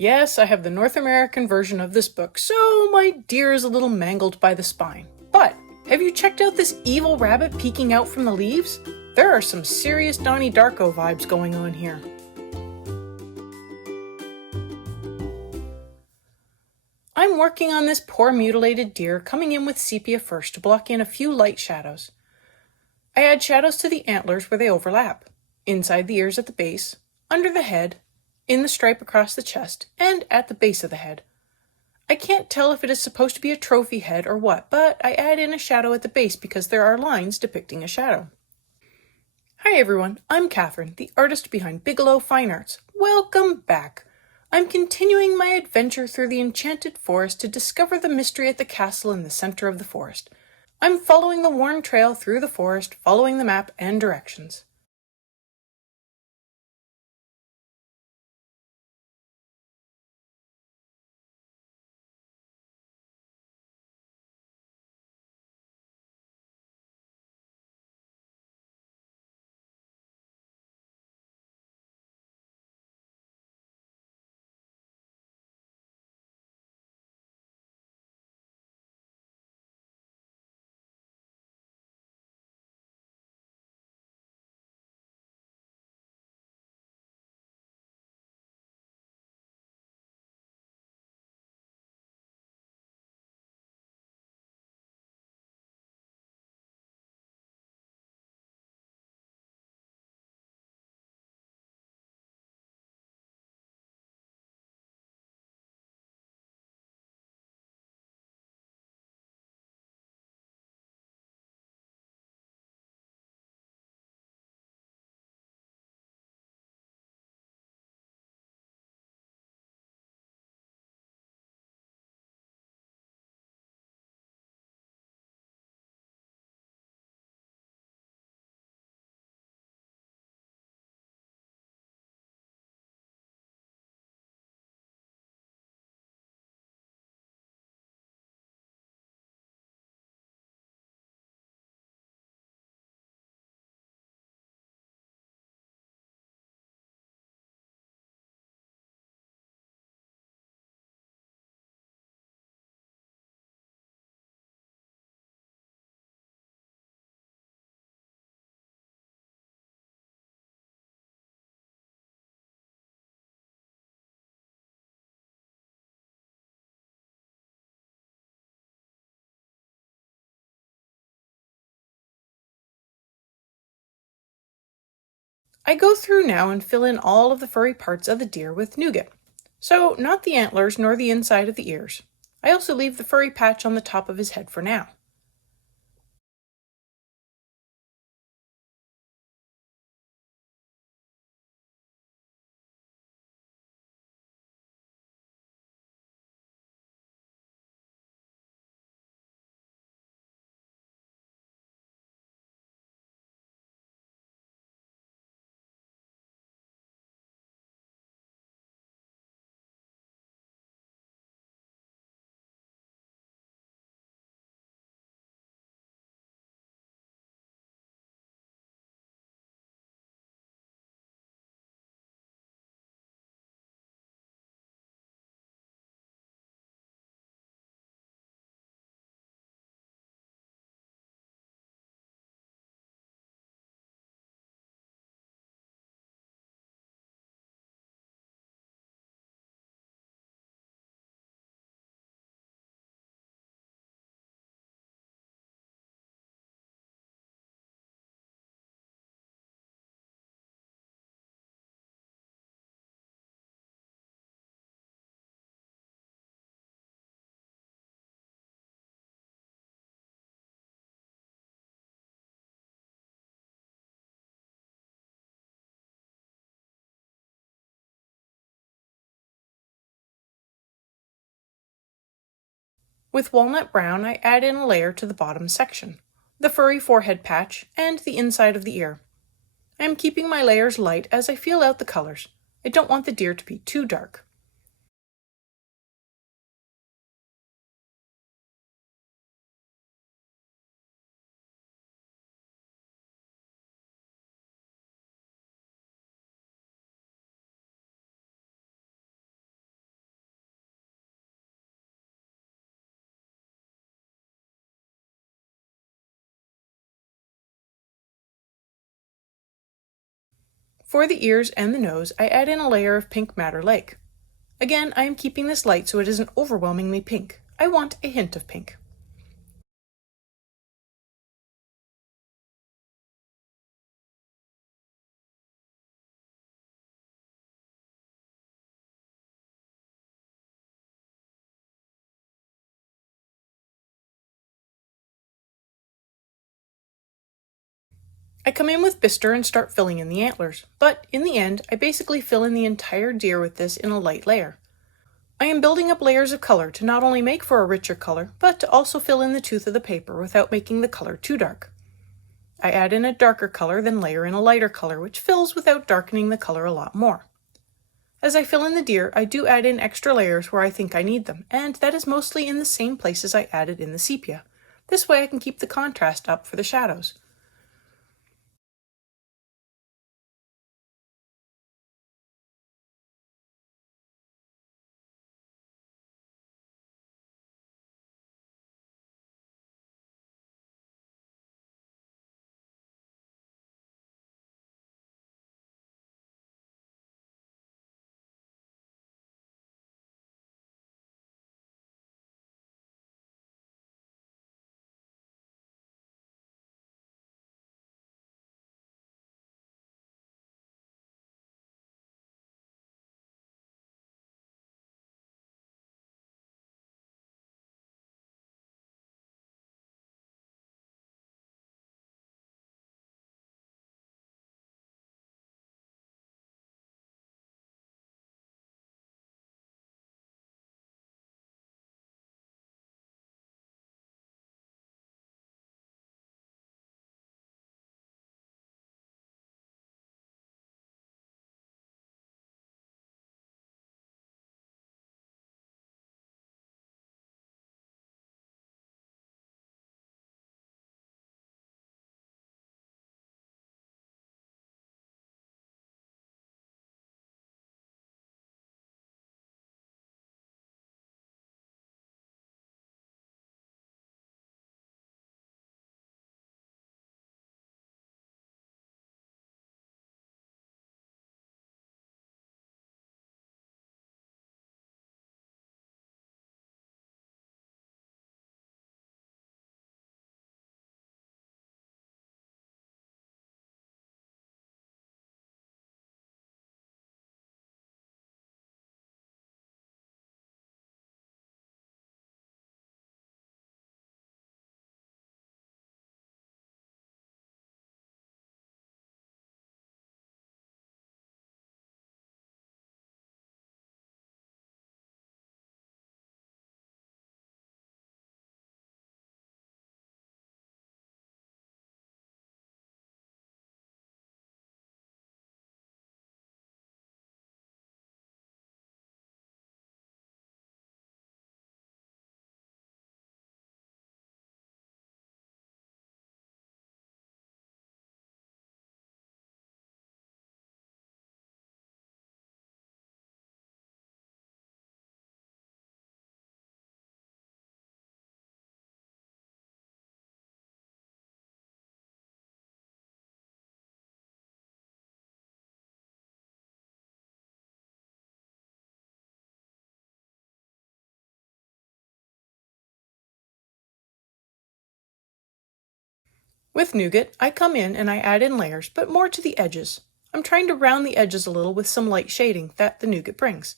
Yes, I have the North American version of this book, so my deer is a little mangled by the spine. But have you checked out this evil rabbit peeking out from the leaves? There are some serious Donnie Darko vibes going on here. I'm working on this poor mutilated deer, coming in with sepia first to block in a few light shadows. I add shadows to the antlers where they overlap, inside the ears at the base, under the head, in the stripe across the chest, and at the base of the head. I can't tell if it is supposed to be a trophy head or what, but I add in a shadow at the base because there are lines depicting a shadow. Hi everyone, I'm Catherine, the artist behind Bigelow Fine Arts. Welcome back! I'm continuing my adventure through the Enchanted Forest to discover the mystery at the castle in the center of the forest. I'm following the worn trail through the forest, following the map and directions. I go through now and fill in all of the furry parts of the deer with nougat. So, not the antlers nor the inside of the ears. I also leave the furry patch on the top of his head for now. With walnut brown, I add in a layer to the bottom section, the furry forehead patch, and the inside of the ear. I am keeping my layers light as I feel out the colors. I don't want the deer to be too dark. For the ears and the nose, I add in a layer of pink madder lake. Again, I am keeping this light so it isn't overwhelmingly pink. I want a hint of pink. I come in with Bister and start filling in the antlers, but in the end, I basically fill in the entire deer with this in a light layer. I am building up layers of color to not only make for a richer color, but to also fill in the tooth of the paper without making the color too dark. I add in a darker color, then layer in a lighter color, which fills without darkening the color a lot more. As I fill in the deer, I do add in extra layers where I think I need them, and that is mostly in the same places I added in the sepia. This way I can keep the contrast up for the shadows. With nougat, I come in and I add in layers, but more to the edges. I'm trying to round the edges a little with some light shading that the nougat brings.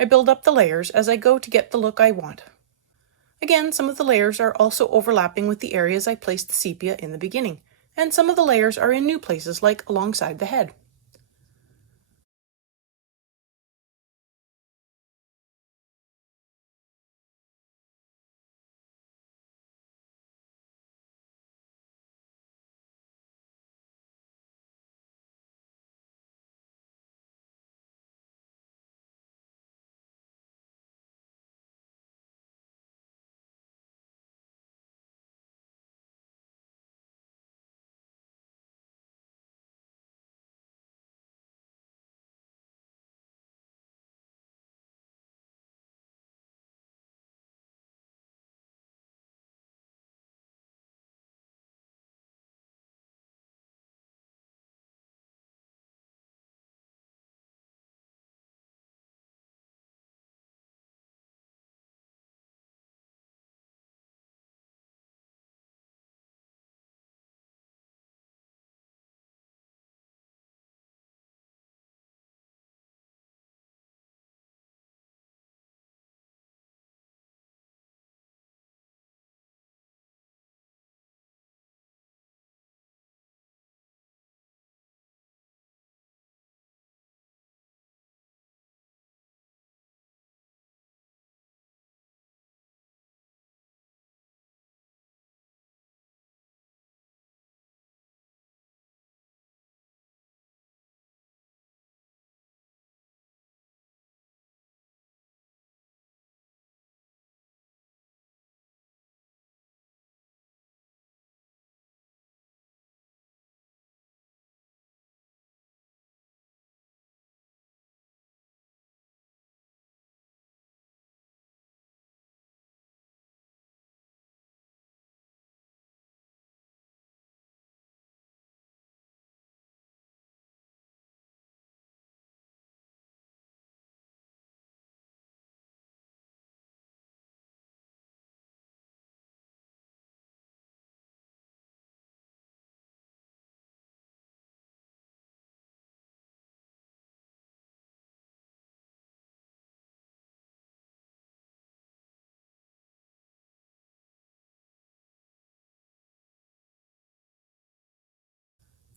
I build up the layers as I go to get the look I want. Again, some of the layers are also overlapping with the areas I placed the sepia in the beginning, and some of the layers are in new places like alongside the head.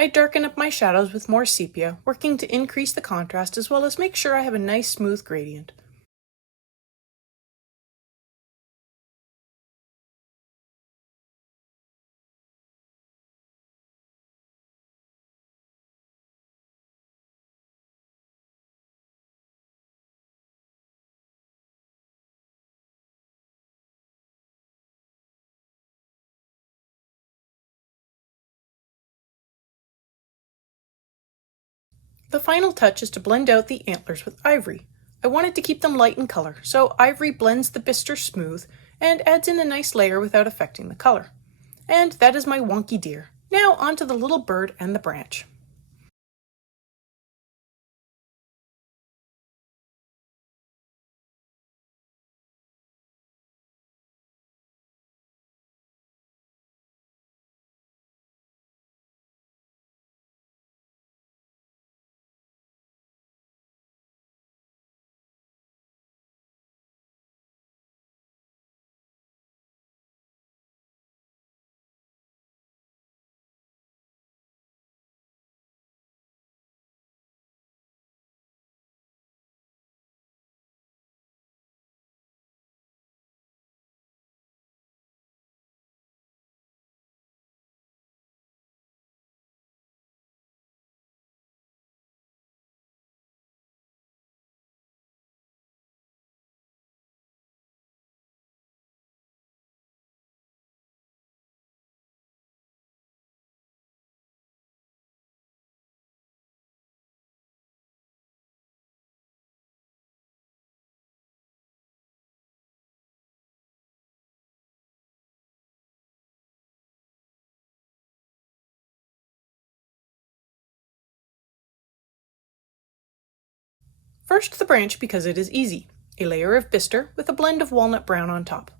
I darken up my shadows with more sepia, working to increase the contrast as well as make sure I have a nice smooth gradient. The final touch is to blend out the antlers with ivory. I wanted to keep them light in color, so ivory blends the bistre smooth and adds in a nice layer without affecting the color. And that is my wonky deer. Now onto the little bird and the branch. First the branch because it is easy. A layer of bistre with a blend of walnut brown on top.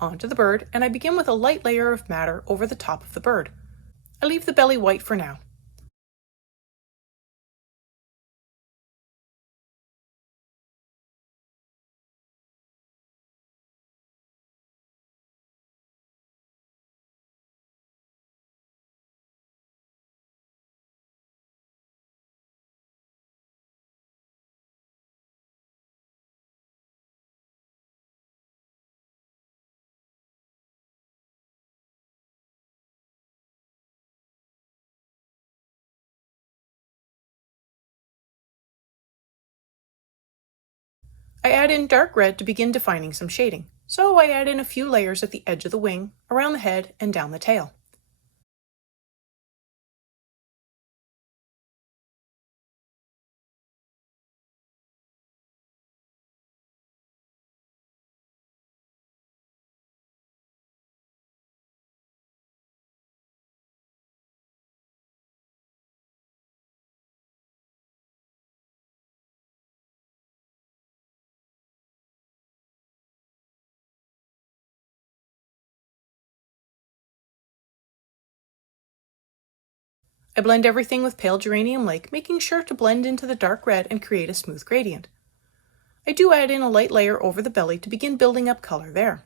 Onto the bird, and I begin with a light layer of madder over the top of the bird. I leave the belly white for now. I add in dark red to begin defining some shading, so I add in a few layers at the edge of the wing, around the head, and down the tail. I blend everything with pale geranium lake, making sure to blend into the dark red and create a smooth gradient. I do add in a light layer over the belly to begin building up color there.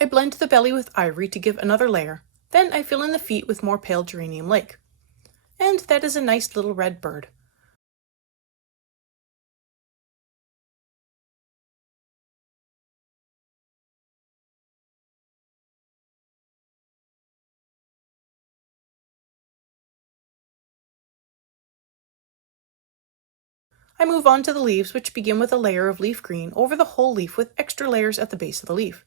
I blend the belly with ivory to give another layer. Then I fill in the feet with more pale geranium lake. And that is a nice little red bird. I move on to the leaves, which begin with a layer of leaf green over the whole leaf with extra layers at the base of the leaf.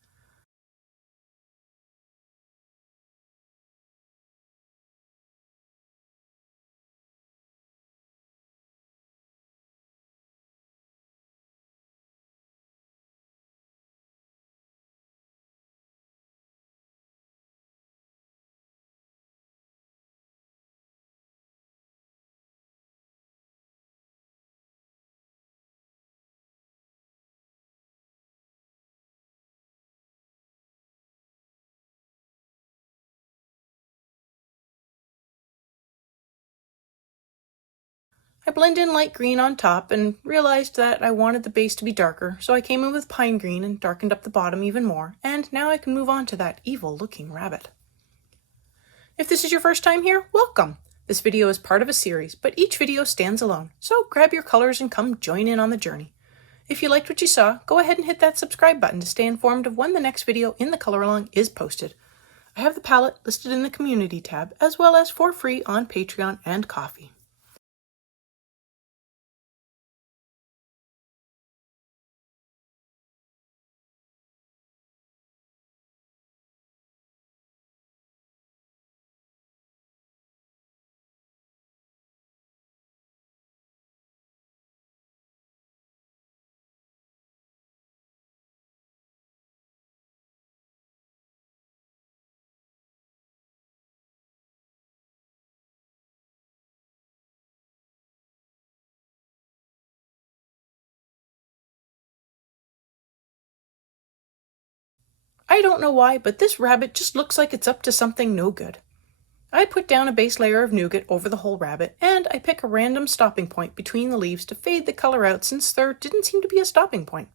I blend in light green on top and realized that I wanted the base to be darker, so I came in with pine green and darkened up the bottom even more, and now I can move on to that evil-looking rabbit. If this is your first time here, welcome! This video is part of a series, but each video stands alone, so grab your colors and come join in on the journey. If you liked what you saw, go ahead and hit that subscribe button to stay informed of when the next video in the color along is posted. I have the palette listed in the community tab, as well as for free on Patreon and Ko-fi. I don't know why, but this rabbit just looks like it's up to something no good. I put down a base layer of nougat over the whole rabbit, and I pick a random stopping point between the leaves to fade the color out since there didn't seem to be a stopping point.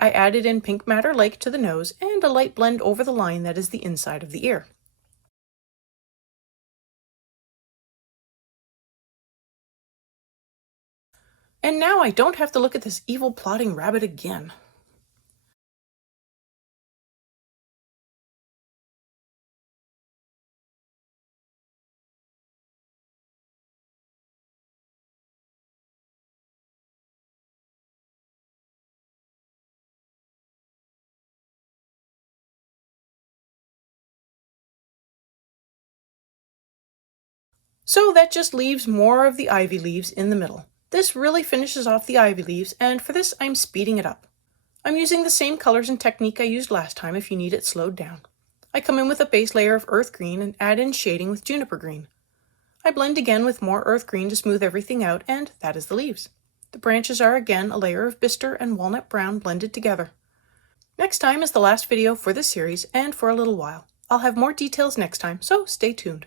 I added in pink matter lake to the nose and a light blend over the line that is the inside of the ear. And now I don't have to look at this evil plotting rabbit again. So that just leaves more of the ivy leaves in the middle. This really finishes off the ivy leaves, and for this I'm speeding it up. I'm using the same colors and technique I used last time if you need it slowed down. I come in with a base layer of earth green and add in shading with juniper green. I blend again with more earth green to smooth everything out, and that is the leaves. The branches are again a layer of bistre and walnut brown blended together. Next time is the last video for this series and for a little while. I'll have more details next time, so stay tuned.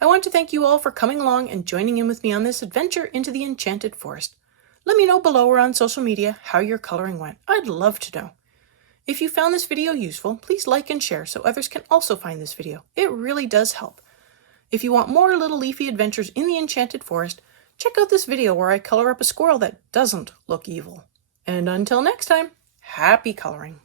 I want to thank you all for coming along and joining in with me on this adventure into the Enchanted Forest. Let me know below or on social media how your coloring went. I'd love to know. If you found this video useful, please like and share so others can also find this video. It really does help. If you want more little leafy adventures in the Enchanted Forest, check out this video where I color up a squirrel that doesn't look evil. And until next time, happy coloring!